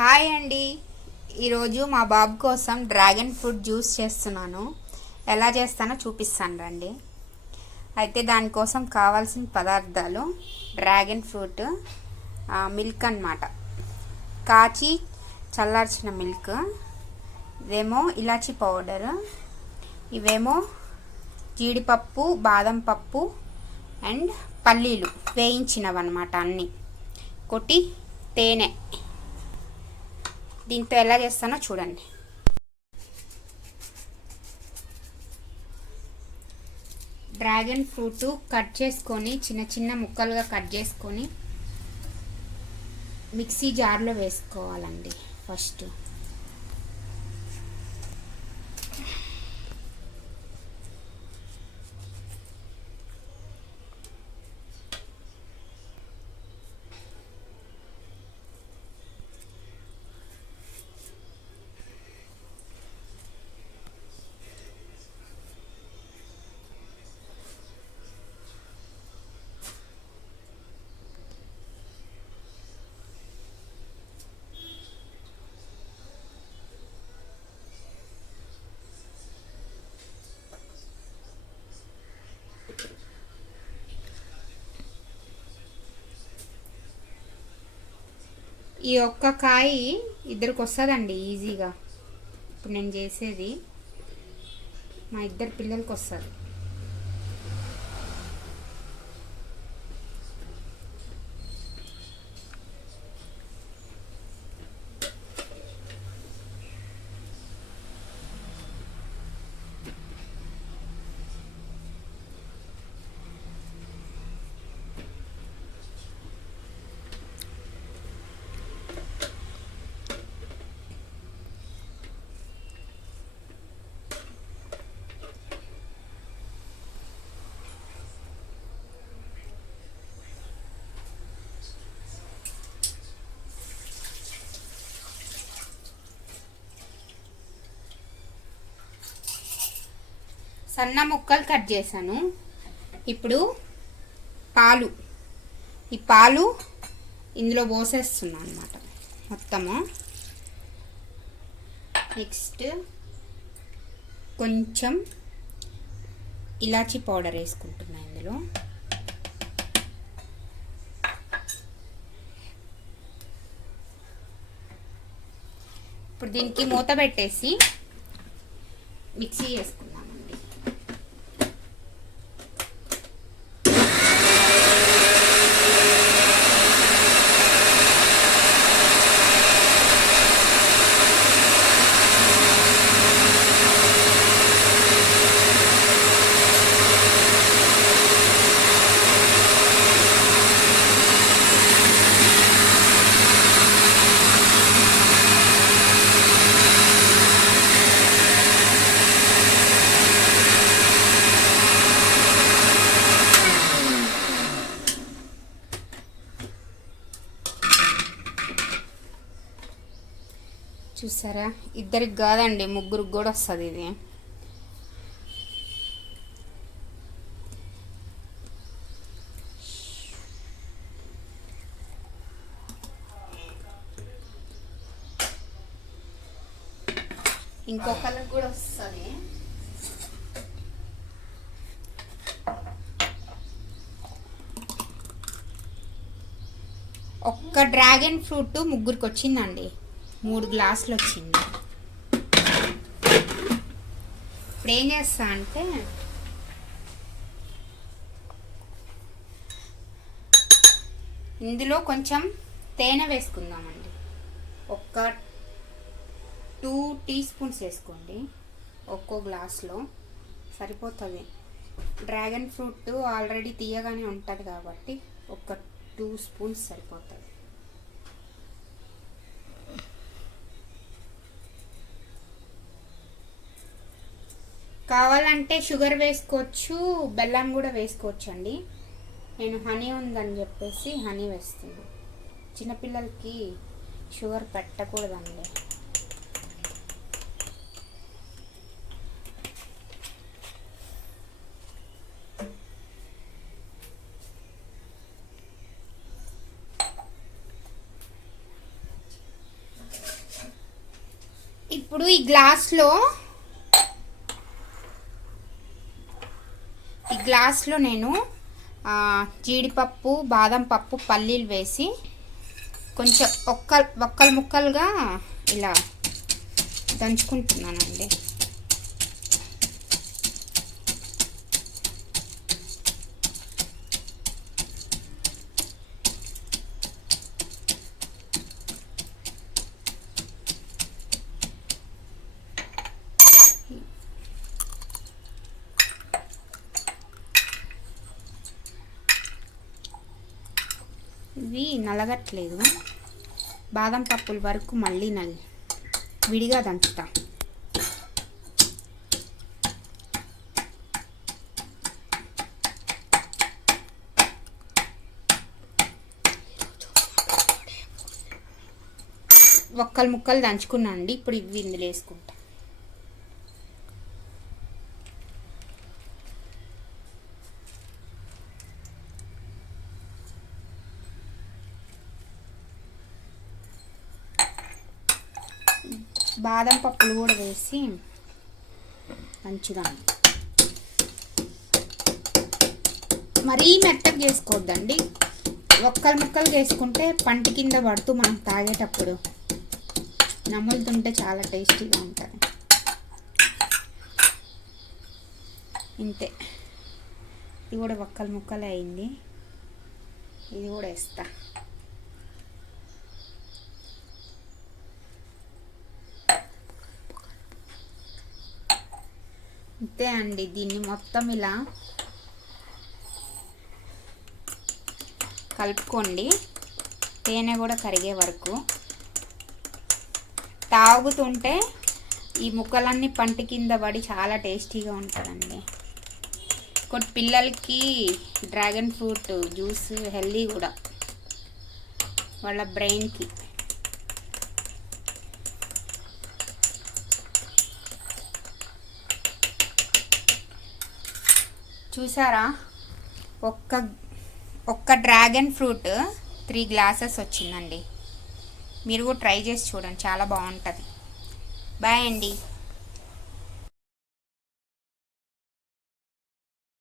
Hi అండి. ఈరోజు మా బాబు కోసం డ్రాగన్ ఫ్రూట్ జ్యూస్ చేస్తున్నాను. ఎలా చేస్తానో చూపిస్తాను రండి. అయితే దానికోసం కావాల్సిన పదార్థాలు డ్రాగన్ ఫ్రూట్, మిల్క్ అన్నమాట, కాచి చల్లార్చిన మిల్క్, ఇదేమో ఇలాచీ పౌడర్, ఇవేమో జీడిపప్పు, బాదం పప్పు అండ్ పల్లీలు వేయించినవన్నమాట. అన్నీ కొట్టి తేనె. దీంతో ఎలా చేస్తానో చూడండి. డ్రాగన్ ఫ్రూట్ కట్ చేసుకొని చిన్న చిన్న ముక్కలుగా కట్ చేసుకొని మిక్సీ జార్లో వేసుకోవాలండి. ఫస్ట్ ఈ ఒక్క కాయ ఇద్దరికి వస్తుందండి ఈజీగా. ఇప్పుడు నేను చేసేది మా ఇద్దరు పిల్లలకి వస్తుంది. సన్న ముక్కలు కట్ చేశాను. ఇప్పుడు పాలు, ఈ పాలు ఇందులో పోసేస్తున్నాను అన్నమాట మొత్తము. నెక్స్ట్ కొంచెం ఇలాచీ పౌడర్ వేసుకుంటున్నాను ఇందులో. ఇప్పుడు దీనికి మూత పెట్టేసి మిక్సీ చేసుకుంటాం. చూసారా, ఇద్దరికి కాదండి ముగ్గురికి కూడా వస్తుంది ఇది. ఇంకొకరికి కూడా వస్తుంది. ఒక్క డ్రాగన్ ఫ్రూట్ ముగ్గురికి వచ్చిందండి. 3 గ్లాసులు వచ్చింది. ఇప్పుడు ఏం చేస్తా అంటే ఇందులో కొంచెం తేనె వేసుకుందామండి. ఒక 2 టీ స్పూన్స్ వేసుకోండి. ఒక్కో గ్లాస్లో సరిపోతుంది. డ్రాగన్ ఫ్రూట్ ఆల్రెడీ తీయగానే ఉంటుంది కాబట్టి ఒక 2 స్పూన్స్ సరిపోతుంది. కావాలంటే షుగర్ వేసుకోవచ్చు, బెల్లం కూడా వేసుకోవచ్చు అండి. నేను హనీ ఉందని చెప్పేసి హనీ వేస్తున్నాను. చిన్నపిల్లలకి షుగర్ పెట్టకూడదండి. ఇప్పుడు ఈ గ్లాస్లో నేను జీడిపప్పు, బాదం పప్పు, పల్లీలు వేసి కొంచెం ఒక్కలు ముక్కలుగా ఇలా దంచుకుంటున్నానండి. ఇవి నలగట్లేదు, బాదం పప్పుల వరకు మళ్ళీ విడిగా దంచుతా. ఒక్కలు ముక్కలు దంచుకున్నా అండి. ఇప్పుడు ఇవి ఇందులో వేసుకుంటా. బాదం పప్పులు కూడా వేసి మంచిదాన్ని. మరీ మెత్తగా చేసుకోవద్దండి, ఒక్కలు ముక్కలు చేసుకుంటే పంటి కింద పడుతూ మనం తాగేటప్పుడు నములుతుంటే చాలా టేస్టీగా ఉంటుంది. ఇంతే, ఇది కూడా ఒక్కలు ముక్కలు అయింది. ఇది కూడా వేస్తా. అంతే అండి, దీన్ని మొత్తం ఇలా కలుపుకోండి, తేనె కూడా కరిగే వరకు. తాగుతుంటే ఈ ముక్కలన్నీ పంటి కింద పడి చాలా టేస్టీగా ఉంటుందండి. కొన్ని పిల్లలకి డ్రాగన్ ఫ్రూట్ జ్యూస్ హెల్దీ కూడా వాళ్ళ బ్రెయిన్కి. చూసారా, ఒక్క డ్రాగన్ ఫ్రూట్ 3 గ్లాసెస్ వచ్చిందండి. మీరు కూడా ట్రై చేసి చూడండి, చాలా బాగుంటుంది. బాయ్ అండి.